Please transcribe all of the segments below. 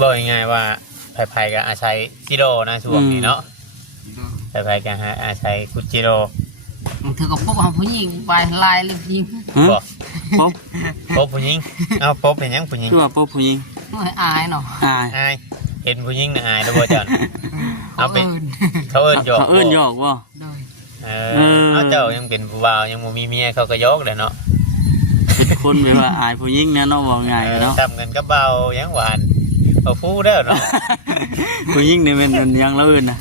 บอกง่ายๆว่าไผ่กับอาชัยจิโร่นะช่วงนี้เนาะไผ่กับอาชัยคุจิโร่เธอก็พบผู้หญิงไปลายเลยผู้หญิงบอกปบผู้หญิงเอาปบเป็นยังผู้หญิงคือว่าปบผู้หญิงอายเนาะอายเห็นผู้หญิงน่ะอายแล้วบ่จันเอาเป็นเขาเอิ้นหยอกบ่เอาเจ้ายังเป็นผู้บ่าวยังบ่มีเมียเขาก็ยอกเลยเนาะเป็นคนแบบว่าอายผู้หญิงนะเนาะบ่ง่ายเนาะทำกันกับเบายังหวานเอาฟูเด้อเนาะผู้หญิงนี่มันยังละอื่นนะ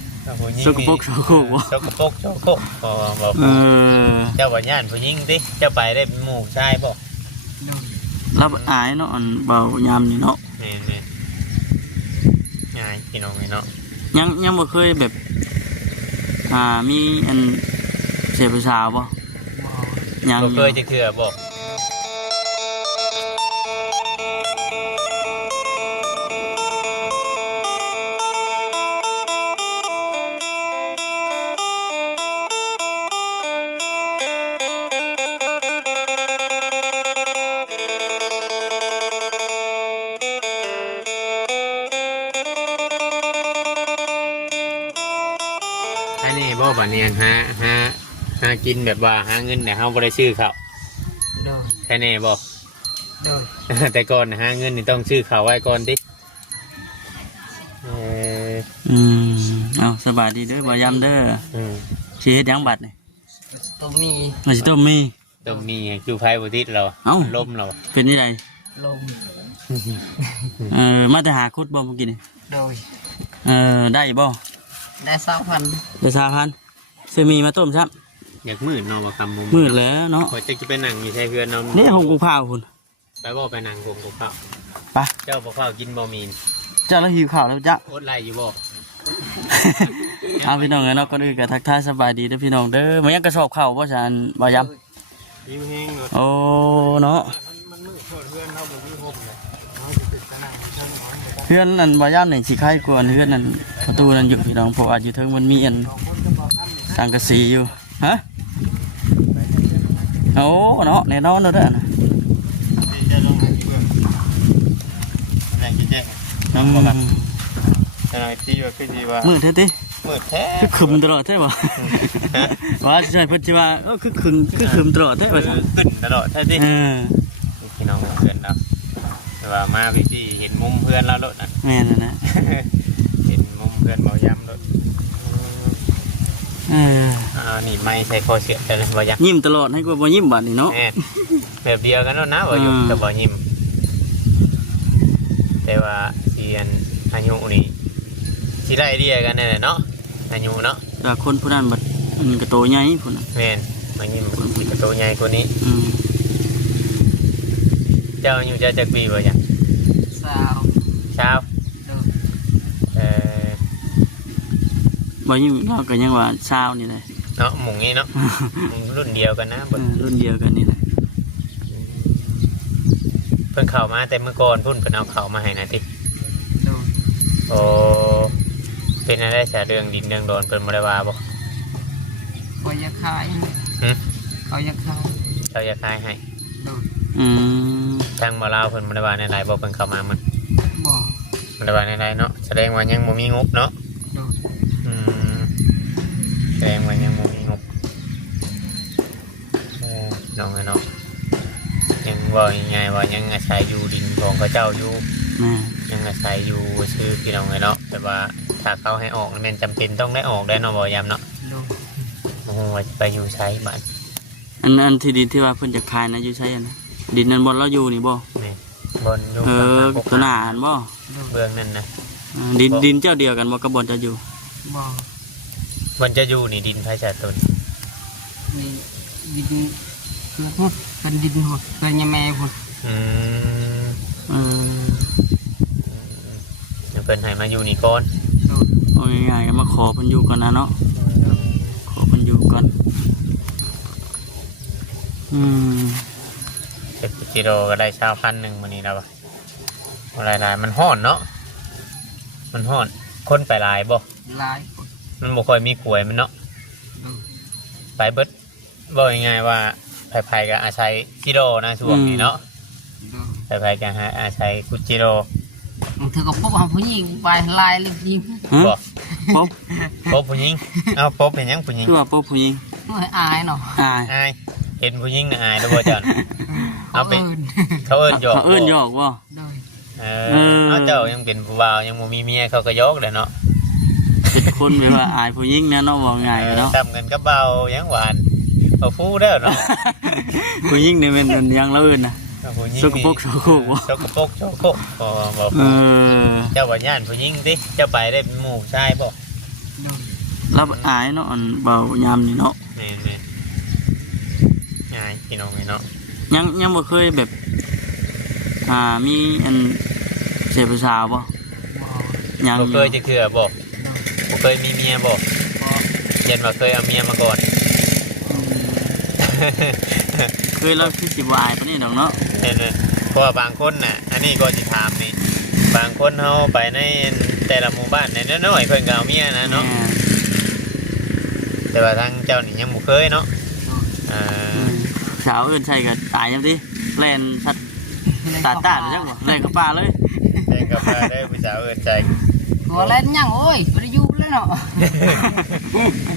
สกปรกโสโครกบ่สกปรกโสโครกบ่เจ้าว่าย่านผู้หญิงติเจ้าไปได้เป็นหมู่ชายบ่รับอายเนาะอันเบายามนี่เนาะแม่ๆง่ายพี่น้องเนาะยังบ่เคยแบบมีอันเสียภาษาบ่ยังบ่เคยจะเถื่อบ่อันนี้บ่บัดนี้หากินแบบว่าหาเงินแต่เฮาบ่ได้ซื้อเขาแค่นี้บ่แต่ก่อนหาเงินนี่ต้องซื้อเขาไว้ก่อนดิเอาสบายดีเด้อบ่ยำเด้อสิเฮ็ดหยังบัดนี่ต้มมีมาสิต้มมีคือไผบ่ติดเราลมเราเป็นจังได๋ลมมาแต่หาคุดบ่เมื่อกี้นี่โดยได้บ่ได้2,000ได้3,000ซื้อมีมาต้มซับอยากมืดเนาะบ่คำมืดแล้วเนาะขอจะไปนั่งอยู่ใส่เฮือนเนาะนี่หงกูข้าวพุ่นไปบ่ไปนั่งหงกูข้าวไปเจ้าบ่ข้าวกินบ่มีเจ้าแล้วหิวข้าวแล้วจ้ะอดไล่อยู่บ่เอาพี่น้องเนาะก็คือก็ทักทายสบายดีเด้อพี่น้องเด้อมันยังกระสอบข้าวบ่ซั่นบ่ยำหิวแห้งเนาะโอ้เนาะมันมืดโคตรเฮือนเฮาบ่มีห่มเลยเฮาสิติดตะนั่งข้างนอนเฮือนนั่นบ่ยำนี่สิคล้ายกว่าเฮือนนั่นประตูนั่นอยู่พี่น้องเพราะอาจอยู่เทิงมันมีอันสังกะสีอยู่ฮะโอ้เนาะแน่นอนเด้อนะมืดแท้ติมืดแท้คือคึมตลอดแท้บ่ว่าใช่เพิ่นสิว่าคือคึมตลอดแท้ว่าซั่นขึ้นตลอดแท้ติพี่น้องเพื่อนเนาะแต่ว่ามาพี่เห็นมุมเพื่อนแล้วโลดนะแม่นนะเห็นมุมเพื่อนบ่ย้ำโลดนี่ไม่ใช่คอเสียแต่บ่ย้ำยิ้มตลอดให้กูบ่ยิ้มบัดนี่เนาะแบบเดียวกันแล้วนะบ่อยู่แต่บ่ยิ้มแต่ว่าเสียนอายุนี่สิได้เดียกันนั่นแหละเนาะอายุเนาะแต่คนผู้นั้นบัดกระโตใหญ่พุ่นน่ะแม่นมายิ้มกระโตใหญ่กว่านี้เจ้าอายุจะจักปีบ่ยัง20บ่ยิ้มเนาะก็ยังว่า20นี่แหละเนาะหมู่นี้เนาะรุ่นเดียวกันนะรุ่นเดียวกันนี่แหละเพิ่นเข้ามาแต่เมื่อก่อนพุ่นเพิ่นเอาเข้ามาให้นะติโอ้เป็นอะไรสะเรื่องดินเรื่องโดนเพิ่นบ่ได้ว่าบ่เขาอยากขายเขาอยากขายให้ทางบ่ลาวเพิ่นบ่ได้ว่าในหลายบ่เพิ่นเข้ามามันบ่ได้ว่าในหลายเนาะแสดงว่ายังบ่มีงบเนาะแสดงว่ายังบ่มีงบน้องเนาะยังว่ายังไงว่ายังอาศัยอยู่ดินของพระเจ้าอยู่ยังอาศัยอยู่ชื่อพี่น้องเนาะแต่ว่าถ้าเขาให้ออกมันจำเป็นต้องได้ออกได้เนาะบ่ยามเนาะโอ้ว่าไปอยู่ใช้บ้านอันที่ดินที่ว่าเพิ่นจะขายนะอยู่ใช้อันดินนั้นบ่เราอยู่นี่บ่บนอยู่ตัวหน้าอันบ่เบื้องนั่นนะดินเจ้าเดียวกันบ่กับบนจะอยู่บ่บนจะอยู่นี่ดินไผชาตนนี่ดินเป็นดินหดเป็นยาแม่พุ่นเพิ่นให้มาอยู่นี่ก่อนเอาง่ายๆมาขอเพิ่นอยู่ก่อนนะเนาะขอเพิ่นอยู่ก่อน10 กิโลก็ได้1,000มื้อนี้แล้วหลายๆมันฮ้อนเนาะมันฮ้อนคนไปหลายบ่หลายมันบ่ค่อยมีขวยมันเนาะไปเบิดบ่ง่ายๆว่าไผ่กับอาชัยจิโร่นะช่วงนี้เนาะไผ่กับอาชัยคุจิโร่ เธอก็พบหาผู้หญิงไปลายเลยยิง บ่ ป๊บ พบผู้หญิงเอาพบเป็นหยังผู้หญิง คือว่าป๊บผู้หญิง ไม่อายเนาะ อาย อายเห็นผู้หญิงน่ะอายแล้วบ่จัน เขาเอิญ เขาเอิ้นหยอก เขาเอิ้นหยอกบ่ โดย เอาเจ้ายังเป็นผู้บ่าวยังบ่มีเมียเขาก็ยกเลยเนาะ เป็นคนแบบว่าอายผู้หญิงนะเนาะว่าง่ายเนาะ ทำกันกับเบายังหวานเอาฟูเด้อเนาะ ผู้หญิงนี่เป็นยังแล้วเอิ้นน่ะ ผู้หญิง สกปรกโสโครกบ่ สกปรกโสโครกบ่ เออ เจ้าว่าย่านผู้หญิงติเจ้าไปได้เป็นหมู่ชายบ่ โดย รับอายเนาะอันเบายามนี่เนาะ แม่นๆง่ายพี่น้องเนาะ ยังบ่เคยแบบมีอันเสียภาษาบ่ บ่ ยัง บ่เคยจะเคือบ่ โดย บ่เคยมีเมียบ่ บ่ เย็นว่าเคยเอาเมียมาก่อน เคยแล้วคือสิวายปะนี่ดอกเนาะ เห็นไหมเพราะว่าบางคนน่ะ อันนี้ก็จะถามนี่บางคนเขาไปในแต่ละหมู่บ้านในน้อยๆเพิ่นก็เอาเมียนะเนาะแต่ว่าทางเจ้านี่ยังบ่เคยเนาะอ่า สาวเอิ้นใช่ก็ตายยังติแล่นสัตว์ตาตาดจังบ่แล่นกับป่าเลย เด็กกับมาได้ผู้สาวเอิ้นใจ ตัวเล่นยังโอ้ยไม่ได้อยู่แล้วเนาะ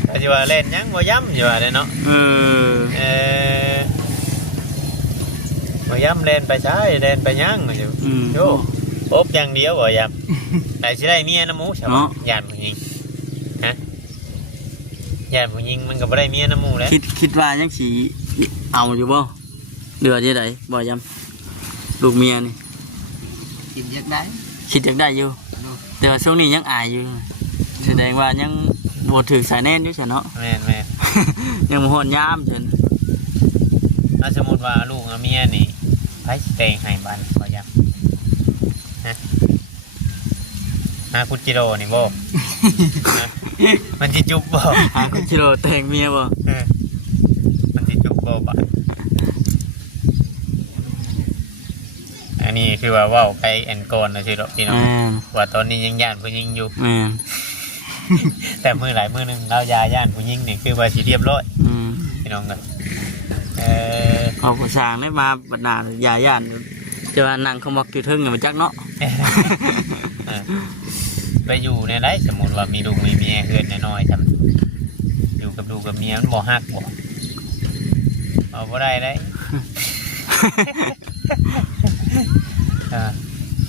ก็สิว่าเล่นหยังบ่ย้ำอยู่ว่าเด้เนาะ เออ บ่ย้ำเล่นไปใช้เล่นไปหยังอยู่ โย่โอบอย่างเดียวบ่ย้ำแต่สิได้เมียน้ำหมูใช่บ่ย่านผู้หญิงฮะย่านผู้หญิงมันก็บ่ได้เมียน้ำหมูแล้ว คิดว่ายังสิเอาอยู่บ่เดือดจังไดบ่ยำลูกเมียนี่ กินอยากได้ คิดอยากได้อยู่ โดย แต่ว่าช่วงนี้ยังอายอยู่แสดงว่ายังบ่ถึงสายแน่นอยู่ซั่นเนาะ แม่น ยังบ่ฮอดยามซั่น ถ้าสมมติว่าลูกกับเมียนี่ไผสิแต่งให้บ้านบ่ยังฮะคุณจิโร่นี่บ่ฮะมันสิจุบบ่ คุณชิโร่แต่งเมียบ่ เออมันสิจุบบ่บ้านอันนี้คือว่าเว้าไปแอนก่อนนะสิดอกพี่น้อง แม่น ว่าตอนนี้ยังย่านผู้หญิงอยู่ แม่น แต่มื้อหลายมื้อหนึงเราย่านผู้หญิงนี่คือว่าสิเรียบร้อยพี่น้องกันเอาผู้สร้างได้มาบัดหน้าย่าย่านจะว่านั่งเขามักอยู่เทึงกันมาจักเนาะ ไปอยู่ในไรสมมติว่ามีลูกมีเมียเฮือนน้อยๆจำอยู่กับลูกกับเมียมันบ่ฮักบ่เอาบ่ได้ได้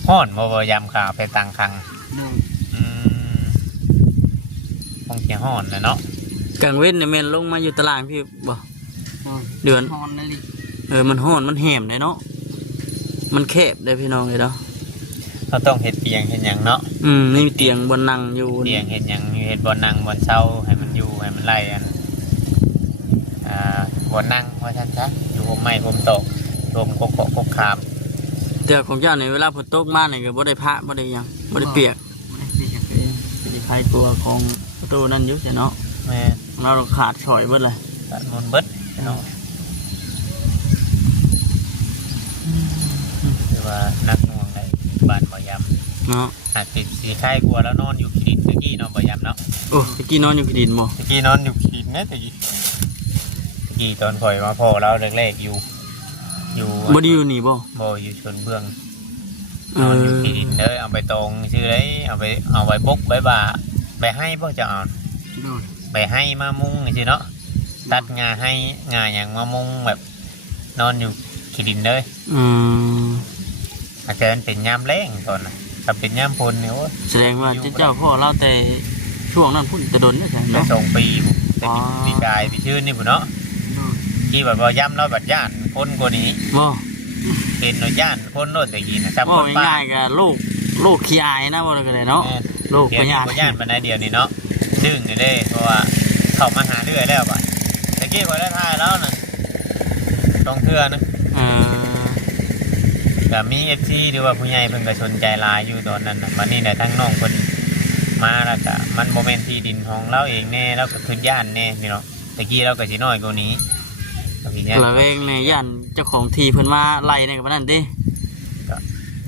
ฮ้อนบ่ยามข่าวไปต่างคัง โดย คงสิฮ้อนนะเนาะ กลางเว้นเนี่ยแม่นลงมาอยู่ตารางพี่บ่ โดย เดือน ฮอนนั่นลิ มันฮ้อนมันแหมได้เนาะมันแคบได้พี่น้องเลยเนาะ เขาต้องเฮ็ดเตียงเฮ็ดหยังเนาะ นี่เตียงบนนั่งอยู่ เตียงเฮ็ดหยังเฮ็ดบ่นั่งบ่เช้าให้มันอยู่ให้มันไล่กันบ่นั่งว่าซั่นซะอยู่ห่มไม้ห่มตอกลมกกกขาม แต่ของเจ้าในเวลาฝนตกมาเนี่ยก็บ่ได้พระบ่ได้หยังบ่ได้เปียก ไม่ได้เปียก สิได้คลายตัวของประตูนั่นอยู่เนาะ แม่ เราขาดฉ่อยเบิดเลย ตัดมนต์เบิดเนาะคือว่านักหน่วงได้บ้านบ่ยำ เนาะ อาจติดสีไข้กลัวแล้วนอนอยู่ขีดินตะกี้เนาะบ่ยำเนาะ โอ้ตะกี้นอนอยู่กี่ดินบ่ ตะกี้นอนอยู่ขีดินนะตะกี้ตอนข่อยมาพ่อเราแรกๆอยู่ บ่ได้อยู่นี่บ่ บ่อยู่ชนเบื้องนอนอยู่ขีดินเด้อเอาไปตรงชื่อไรเอาไว้บกไว้บ่าไปให้พ่อจะเอา โดย ไปให้มามุงสิเนาะตัดงาให้งาอย่างมามุงแบบนอนอยู่ขีดินเลย อาจจะเป็นยามแรงก่อนนะถ้าเป็นยามพลเนี่ยโอ้ แสดงว่าเจ้าพ่อเราแต่ช่วงนั้นพุ่นจะโดนได้ใช่ ไป เนาะ ส่งปีบุแต่ปีกายปีชื่นนี่บุเนาะ โดย ที่แบบว่าย่ำเราบัดย่านคนกว่านี้ บ่ เป็นหน่วยย่านคนโน่นแต่ยีนะจำ บ่ คนป้า ง่ายๆก็ลูกขี้อายนะบ่ได้ก็ได้เนาะลูก เดี๋ยว ก็ นี้ ยาก ก็ย่านมาในเดียวนี่เนาะดึงนี่เลยเพราะว่าเข้ามาหาเรื่อยแล้วป่ะตะกี้พอได้ทายแล้วนะต้องเทื่อนะ ก็มีเอฟซีหรือว่าผู้ใหญ่เพิ่นก็สนใจหลายอยู่ตอนนั้นนะวันนี้ได้ทั้งน้องเพิ่นมาแล้วก็มันโมเมนต์ที่ดินของเราเองแน่แล้วก็ขึ้นย่านแน่นี่เนาะตะกี้เราก็สิน้อยกว่านี้ก็มีย่าน เราเองในย่านเจ้าของที่เพิ่นมาไล่ในกับนั่นเด้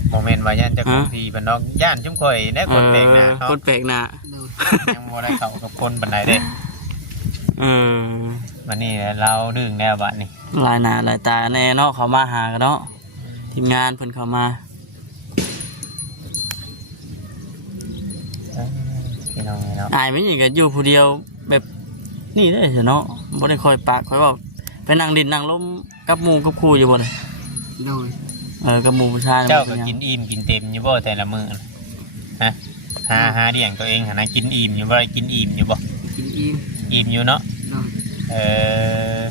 โมเมนต์ว่าย่านเจะของที่เพิ่นเนาะย่านชุมข่อยได้คนแปลกหน้า ค เนาะ นแปลกหน้า โดย ยังบ่ได้เข้ากับคนปานใดเด้ เออ วันนี้เราดึงแล้วบัดนี้ หลายหน้าหลายตาแน่เนาะเขามาหากันเนาะทีมงานเพิ่นเข้ามา พี่น้องเนาะ อายไม่ยิงก็อยู่ผู้เดียวแบบนี่ได้เนาะบ่ได้คอยปากคอยบอกไปนั่งดินนั่งล้มกับหมู่กับครูอยู่บ่เลย โดย กับหมู่ผู้ชาย เจ้าก็กินอิ่มกินเต็มอยู่บ่แต่ละมื้อฮะหาเลี้ยงตัวเองหานะกินอิ่มอยู่บ่ได้กินอิ่มอยู่บ่ กินอิ่ม อิ่มอยู่เนาะ โดย เออ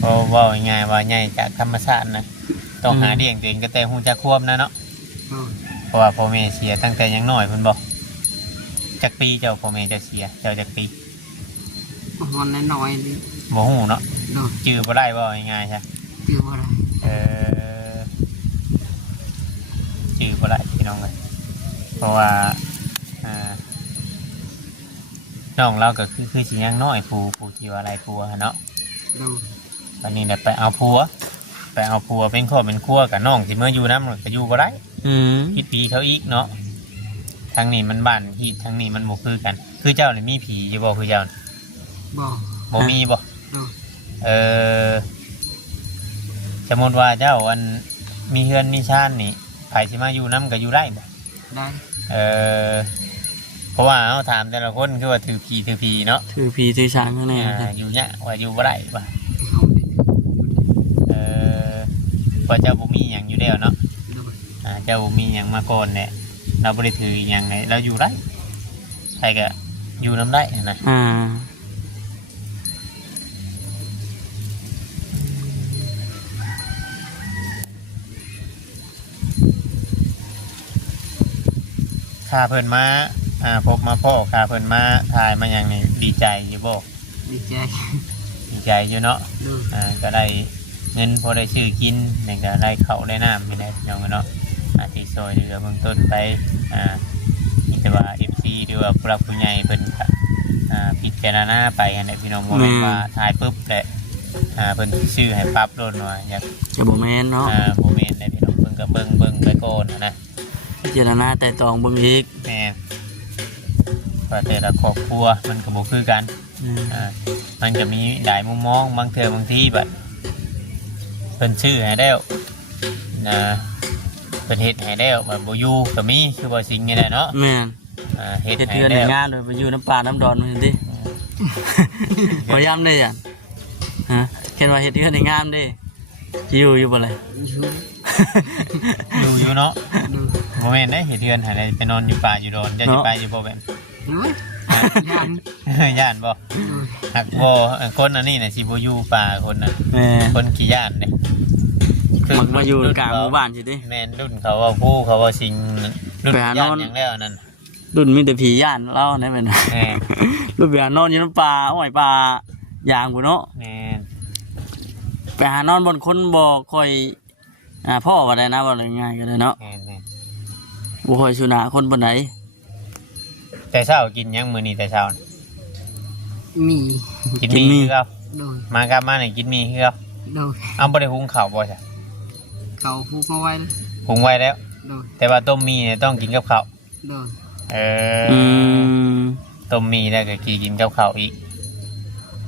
พอว่าง่ายๆว่าใหญ่จากธรรมชาตินะต้องหาเลี้ยงตัวเองก็แต่ฮู้จักควบนะเนาะ โดย เพราะว่าพ่อแม่เสียตั้งแต่ยังน้อยเพิ่นบอกจักปีเจ้าพ่อแม่จะเสียเจ้าจักปี มันน้อยๆนี่ บ่ฮู้เนาะ โดย จื้อบ่ได้บ่ง่ายๆใช่ เจออะไร เออจื้อบ่ได้พี่น้องเลยเพราะว่าอ่าน้องเราก็คือสิยังน้อยผู้ที่ว่าอะไรผัวเนาะ โดย วันนี้แหละไปเอาผัวเป็นครอบเป็นครัวกับน้องสิเมื่ออยู่นำก็อยู่บ่ได้ ผิดปีเขาอีกเนาะทางนี้มันบ้านที่ทางนี้มันบ่คือกัน คือเจ้านี่มีผีอยู่บ่คือเจ้าน่ะ บ่ บ่มีบ่ โดย เออสมมติว่าเจ้าอันมีเฮือนมีชานนี่ไผสิมาอยู่น้ำก็อยู่ได้บ่ ได้ เออเพราะว่าเอาถามแต่ละคนคือว่าถือผีเนาะ ถือผีถือช้างข้างใน อยู่เนี่ยว่าอยู่บ่ได้ป่ะ เขาได้ เออว่าเจ้าบ่มีหยังอยู่แล้วเนาะ โดย เจ้าบ่มีหยังมาก่อนเนี่ยเราบ่ได้ถือหยังไงเราอยู่ได้ใครก็อยู่น้ำได้นะ ข้าเพิ่นมาพบมาพ่อข้าเพิ่นมาถ่ายมาอย่างนี้ดีใจอยู่บ่ ดีใจ ดีใจอยู่เนาะ โดย ก็ได้เงินพอได้ซื้อกินนี่ก็ได้ข้าวได้น้ำไม่ได้พี่น้องเนาะที่ซอยเหลือเบื้องต้นไปนี่แต่ว่า FC หรือว่าผู้รักผู้ใหญ่เพิ่นก็พิจารณาไปอันใดพี่น้องบ่แม่นว่าถ่ายปุ๊บแหละเพิ่นชื่อให้ปรับลดหน่อยอยาก จะบ่แม่นเนาะ บ่แม่นได้พี่น้องเพิ่นก็เบิ่งไปก่อนนะ พิจารณาแต่ตองเบิ่งอีก แม่ว่าแต่ละครอบครัวมันก็บ่คือกันมันจะมีหลายมุมมองบางเทื่อบางทีแบบเพิ่นชื่อให้แล้วนะเพิ่นเฮ็ดให้แล้วแบบบ่อยู่ก็มีคือบ่สิ่งนี้แหละเนาะ แม่น เฮ็ด เฮ็ด ให้ เทือนใน แล้ว งานโดยไปอยู่น้ำปลาน้ำดอนมันดิพยายามได้อ่ะฮะเห็นว่าเฮ็ดเทือนในงานดิอยู่บ่เลย อยู่เนาะ โดย บ่แม่นได้เฮ็ดเทือนให้ได้ไปนอนอยู่ป่าอยู่ดอนจะสิไปอยู่บ่แบบ โดยยัน ย่านบ่ โดย หักบ่คนอันนี้น่ะสิบ่อยู่ป่าคนน่ะ แม่ คนขี้ย่านเด้ มักมาอยู่กลางหมู่บ้านสิดิ แม่นรุ่นเขาว่าผู้เขาว่าสิงรุ่น ไปหาน ย่า อน น อย่างแล้วนั่น รุ่นมีแต่ผีย่านเล่านั่นแม่น แม่ รุ่นไปหานอนอยู่น้ำปลาห้อยปลายางกูเนาะ แม่ ไปหานอนบนคนบ่ค่อยพ่อว่าได้นะว่าง่ายก็ได้เนาะ แม่ บ่ค่อยสุนาคนปานใด แต่เช้ากินยังมื้อนี้แต่เช้าน่ะ มี กินมีคือเขา โดย มากลับมานี่กินมีคือเขา โดย เอาบ่ได้หุงข้าวบ่ใช่ เขาพูดมาไว้ หุงไว้แล้ว โดย แต่ว่าต้มมีเนี่ยต้องกินกับข้าว โดย ม ต้มมีแล้วก็กินกับข้าวอีก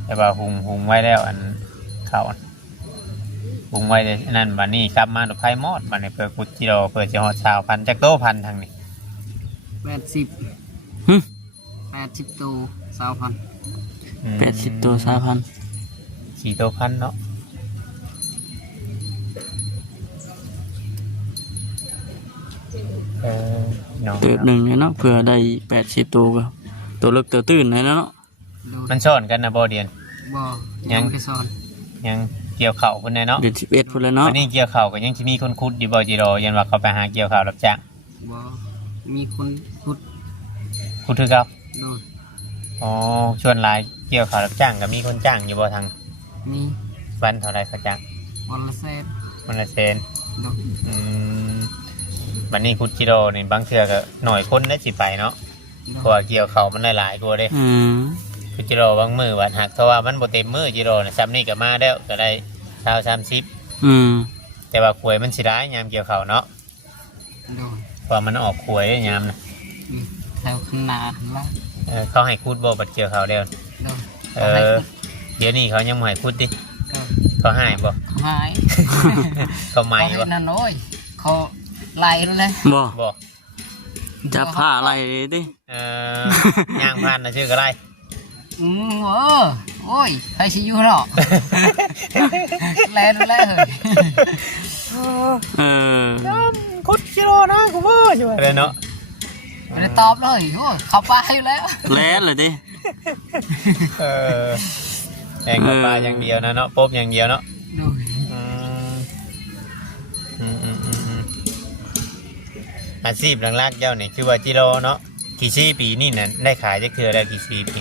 แต่ว่าหุงไว้แล้วอันข้าวอันหุงไว้แต่นั่นบัดนี้กลับมาดอกไผ่มอดบัดนี้เพื่อกุดจิโร่เพื่อจะฮอด20,000จักโตพันทางนี้ 80 หึ 80โต2,000 80ตัว3,000 4โตพันเนาะน้อง เติบหนึ่งเนี่ยเนาะเผื่อได้80ตัวก็ตัวเล็กตัวตื่นเลยเนาะ โดย มันซ่อนกันนะบ่เดียน บ่ยังไปสอน ยังเกี่ยวเข่าคนแน่เนาะ เดือน11พุ่นแล้วเนาะ วันนี้เกี่ยวเข่าก็ยังจะมีคนคุดอยู่บ่จิโร่ยันว่าเขาไปหาเกี่ยวเข่ารับจ้าง บ่มีคนพูด คุดคือเขา โดย อ๋อชวนหลายเกี่ยวเข่ารับจ้างก็มีคนจ้างอยู่บ่ทาง มี วันเท่าไรเขาจ้าง วันละแสน วันละแสน โดย วันนี้คุดจิโร่นี่บางเทื่อก็หน่อยคนได้สิไปเนาะเพราะว่าเกี่ยวเข่ามันหลายๆกว่าเด้ คุดจิโร่บางมือวันหักเพราะว่ามันบ่เต็มมือจิโร่น่ะซ้ำนี่ก็มาแล้วก็ได้30แต่ว่าขวยมันสิร้ายยามเกี่ยวเข่าเนาะ โดย เพราะมันออกขวยได้ยามนะ มีแถวข้างหน้าละ เขาให้คุดบ่บัดเกี่ยวเข่าแล้ว โดย เดี๋ยวนี้เขายังไม่ให้คุดดิ โดย เขาหายบ่ หาย เขาไหม เขาเห็ บ่ นนั่นโอ้ยเขาไล่เลย บ่ บ่ จับผ้าอะไรดิ ย่างพันนะชื่ออะไร โอ้ยใครสิอยู่เนาะแล่ดูแลเฮ้ย เออ คุดกิโลนะกูว่าอยู่อะไรเนาะ ไม่ได้ตอบเลยโอ้ยเขาไปอยู่แล้ว แลนเลยดิ แข่งกับปลาอย่างเดียวนะเนาะป๊บอย่างเดียวเนาะ ดู อาชีพหลักๆเจ้าเนี่ยคือว่าจิโร่เนาะกี่ซีปีนี่น่ะได้ขายจะคือได้กี่ซีปี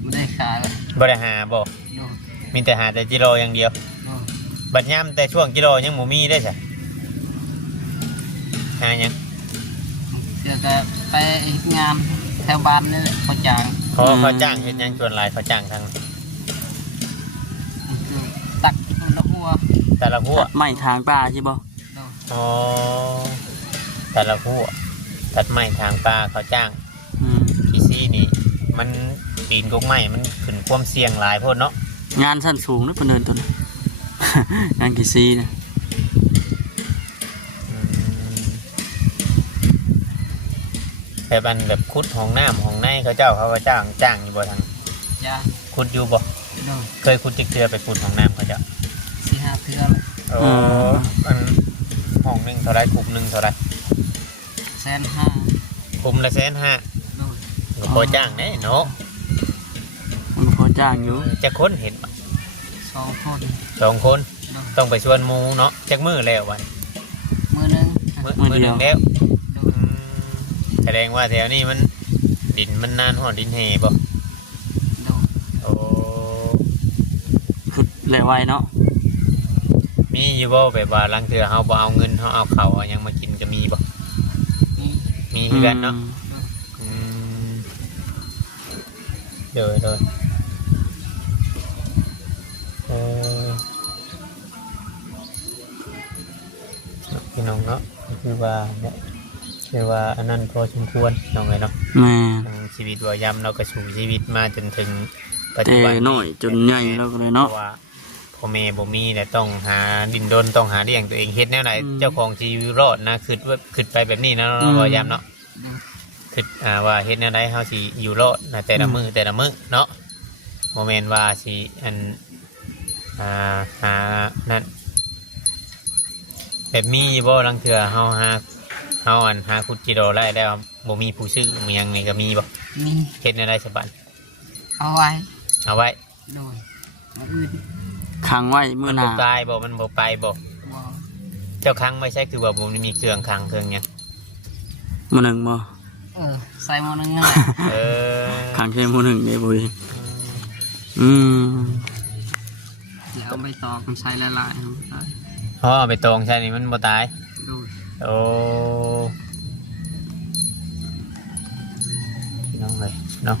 ไม่ได้ขายเลย บริหารบอก ดู มีแต่หาแต่จิโร่อย่างเดียว ดู บัดย่ำแต่ช่วงจิโร่ยังหมูมีได้ใช่หายัง เดี๋ยวก็ไปงานแถวบ้านนี่แหละเขาจ้าง เขาจ้างเห็นยังชวนลายเขาจ้างทาง ตักละหัว แต่ละพวก ไม่ทางป่าใช่บ่ ดู อ๋อแต่ละพวกตัดไม้ทางปลาเขาจ้าง อืม กี่ซีนี่มันปีนกงไม้มันขึ้นความเสี่ยงหลายโพดเนาะ งานสั้นสูงนะเพิ่นเดินตัวนี้ งานกี่ซีนะ แบบอันแบบคุดห้องน้ำห้องในเขาเจ้าเขาก็จ้างอยู่บ่ทาง จ้า คุดอยู่บ่ ดู เคยคุดจิกเทือไปคุดห้องน้ำเขาเจ้า 4-5 เทื่อเลย อันห้องหนึ่งเท่าไรคุมหนึ่งเท่าไร 150,000 คุมละ150,000 ดู ก็พอจ้างได้เนาะ มันพอจ้างอยู่ จะค้นเห็นบ่ 2 คน 2 คน ดู ต้องไปชวนหมูเนาะจักมือแล้ววัน มือหนึง มือหนึ่งแล้ว ดู แสดงว่าแถวนี้มันดินมันนานหอดดินเหบ่ ดู โอ้ คือแหล่ไวเนาะ มีอยู่บ่แบบว่าลังเถื่อเฮาบ่เอาเงินเฮาเอาข้าวเอาหยังมากินก็มีบ่ นี่ มีคือกันเนาะอืมเดี๋ยวเออพี่น้องเนาะคือว่าเนี่ยคือว่าอันนั้นพอสมควรน้องเอ้ยเนาะ แม่ ทางชีวิตว่ายำเราก็สู่ชีวิตมาจนถึงปัจ แต่ จุบัน น้อยจนใหญ่แล้วก็เลย เพ เนาะ ราะว่าพ่อแม่บ่มีแต่ต้องหาดินดนต้องหาเลี้ยงตัวเองเฮ็ดแนวไหน อืม เจ้าของชีวิตรอดนะคิดไปแบบนี้นะ อืม ว่ายำเนาะ ดู คิดว่าเฮ็ดแนวไหนเฮาสิอยู่รอดนะแต่ละมื้อเนาะบ่แม่นว่าสิอันหานั่นแบบมีบ่ลังเทื่อเฮาหาคุดจิโร่ได้แล้วบ่มีผู้ซื้อมีหยังนี่ก็มีบ่ มี เฮ็ดแนวใดสบัน เอาไว้ เอาไว้ ดูมาอื่น ขังไว้มื้ มั อน หน้า บ่ตายบ่มันบ่ไปบ่ บอก เจ้าครั้งไม่ใช่คือว่าผมมีเครื่องคลังเครื่องหยัง มื้อหนึ่งบ่ ใส่หมอนึงนั่นแหละ เออ ขังแค่มื้อหนึ่งเด้บุยอืม เดี๋ยวเอาไปตอกมันใส่ละลายลงไป อ๋อไปตรงใช่นี่มันบ่ตาย ดู โอ้พี่น้องเลยเนาะ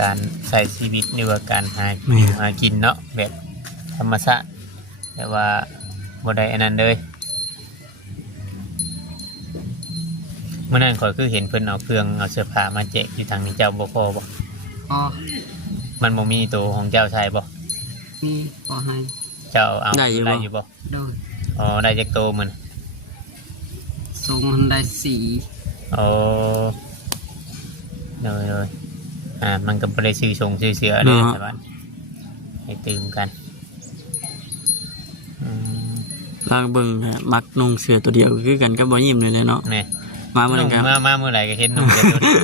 การใส่ชีวิตนี่ว่าการหากินเนาะแบบธรรมชาติแต่ว่าบ่ได้อันนั้นเลยเมื่อนั้นข่อยคือเห็นเพิ่นเอาเครื่องเอาเสื้อผ้ามาแจกอยู่ทางนี้เจ้าบ่พอบ่ พอ มันบ่มีตัวของเจ้าชายบ่ มีพอให้ เจ้าเอาได้อยู่บ่ ดู อ๋อได้จักโตมัน สูงมันได้สี โอ้เลยมันก็บ่ได้ชื่อชงชื่อเสือเด้อแต่ว่าให้ตื่มกันอืม ลางเบิ่งฮะมักนุ่งเสื้อตัวเดียวคือกันกับบ่ยิ้มเลยแหละเนาะ นี่ มามื้อ นุ่ นั้ ง นครับ มาเมื่อไหร่ก็เห็นนุ่งเดี๋ยวตัวนี้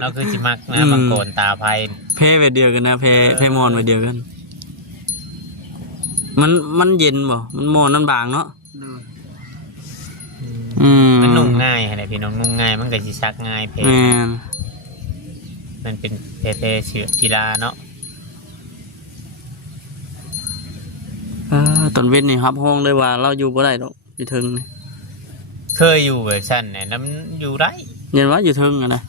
เราคือสิมักนะบางโกนตาไพ่ เพแบบเดียวกันนะเพมอนแบบเดียวกัน มันเย็นบ่มันมอนมันบางเนาะ ดู มันนุ่งง่ายอะไรพี่น้องนุ่งง่ายมันก็สิซักง่ายเพ แม่น มันเป็นเพเสือกีฬาเนาะ ตอนเว้นนี่ครับห้องเลยว่าเราอยู่บ่ได้ดอกอยู่ถึงนี่ เคยอยู่แบบสั้นเนี่ยน้ำอยู่ไร เย็นว่าอยู่ถึงอะนะ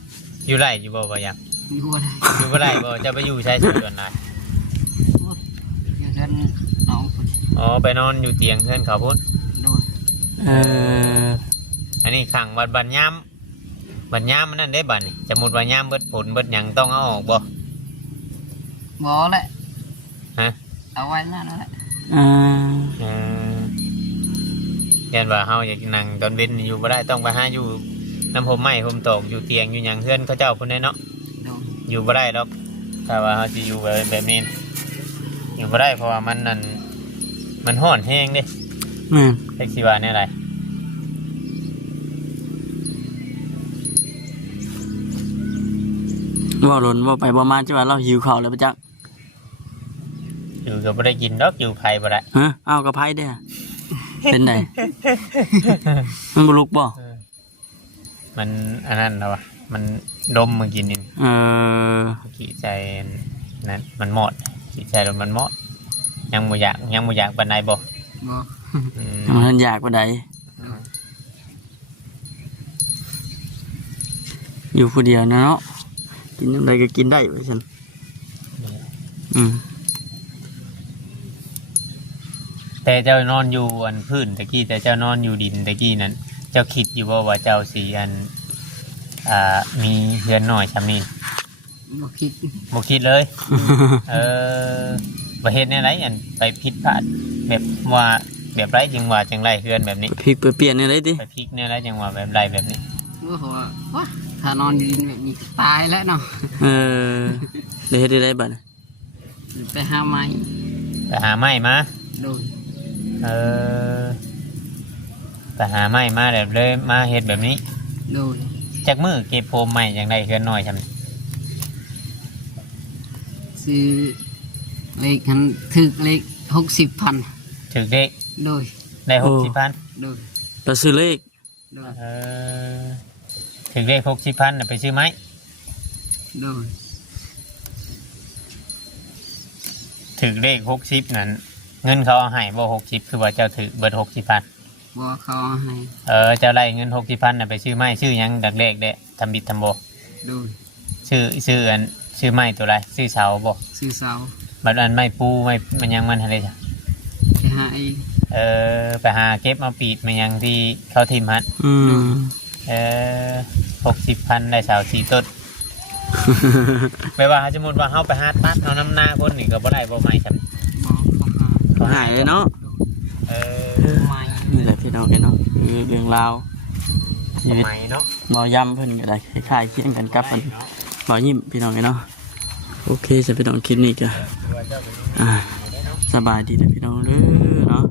อยู่ไรอยู่บ่บ่ยัง ดูได้ อยู่บ่ไรบ่จะไปอยู่ใช้ส่วนไหน อย่างนั้นน้องคน อ๋อไปนอนอยู่เตียงเพื่อนเขาพุ่น ดู เออ อันนี้ขังบัดย่ำมันนั่นได้บัดนี่สมมุติว่าย่ำเบิดผลเบิดหยังต้องเอาออกบ่ บอแหละ ฮะ เอาไว้นั่นแหละ ยันว่าเฮาอยากนั่งตอนเว้นอยู่บ่ได้ต้องไปหาอยู่น้ำผมไหม้ผมตกอยู่เตียงอยู่หยังเพื่อนเขาเจ้าพุ่นได้เนาะ โดย อยู่บ่ได้หรอกถ้าว่าเฮาสิอยู่แบบนี้อยู่บ่ได้เพราะว่ามันนั่นมันร้อนแห้งเด้ เล็กสิว่าเนี่ยอะไร ว่าหล่นว่าไปประมาณจะว่าเราหิวข้าวแล้วปะจ๊ะ อยู่ก็บ่ได้กินดอกอยู่ไผบ่ได้ ฮะเอากระไพ่ได้อเป็นไง มันบลุกบ่ มันอันนั้นแล้ววะมันดมมากินนี่ ขี้ใจนั้นมันหมดขี้ใจแล้วมันหมดยังบ่อยากปานใดบ่ บ่ มันอยากกว่าใดอยู่ผู้เดียวนะเนาะกินอะไรก็กินได้ไปฉันแต่เจ้านอนอยู่อันพื้นตะกี้แต่เจ้านอนอยู่ดินตะกี้นั้นเจ้าคิดอยู่บ่ว่าเจ้าสิอันมีเพื่อนน้อยซำนี้ บ่คิด บ่คิดเลยบ่เฮ็ดแนวไหนอันไปผิดพลาดแบบว่าแบบไรจึงว่าจังไรเฮือนแบบนี้ พลิกไปเปลี่ยนอะไรดิ ไปพลิกแนวไรจังว่าแบบไรแบบนี้ ว่าเขาว่าถ้านอนดินแบบนี้ตายแล้วเนาะ เดี๋ยวเฮ็ดได้บัด ไปหาไม้ ไปหาไม้มา โดย ไปหาไม้มาแบบเลยมาเฮ็ดแบบนี้ โดย จักมือเก็บโฟมใหม่จังไรเฮือนน้อยซำนี้ ซื้อเลขหันถึกเลข60,000 ถึกเลข โดย ได้ โดย เราซื้อเลข โดย 60,000ถึกเลข60,000น่ะไปซื้อไม้ โดย ถึกเลข60นั่นเงินเขาเอาให้บ่60คือว่าเจ้าถือเบิด60,000 บ่เขาให้ เจ้าไล่เงิน60,000น่ะไปซื้อไม้ซื้อหยังดักเลขเด้ทำบิดทำบ่ โดย ซื้อไม้ตัวไรซื้อเสาบ่ ซื้อเสา บัดอันไม้ปูไม้มันยังมันอะไรจ้ะ ไปหาเอง ไปหาเก็บมาปีดมันยังที่เขาทิมฮัด60,000ได้เสา4ต้น แปลว่าสมมุติว่าเฮาไปหาตัดเอาน้ำหน้าคนนี่ก็บ่ได้บ่ใหม่ครับ บ่เขาหา เขาหายเนาะ ไม้ นี่แหละพี่น้องเนาะคือเรื่องราวชีวิต ใหม่เนาะ บ่ย่ำเพิ่นก็ได้คล้ายๆเคียงกันกับมันบ่ยิ้มพี่น้องเนาะโอเคจะไปต้องคลิปนี้ก็สบายดีนะพี่น้องเด้อ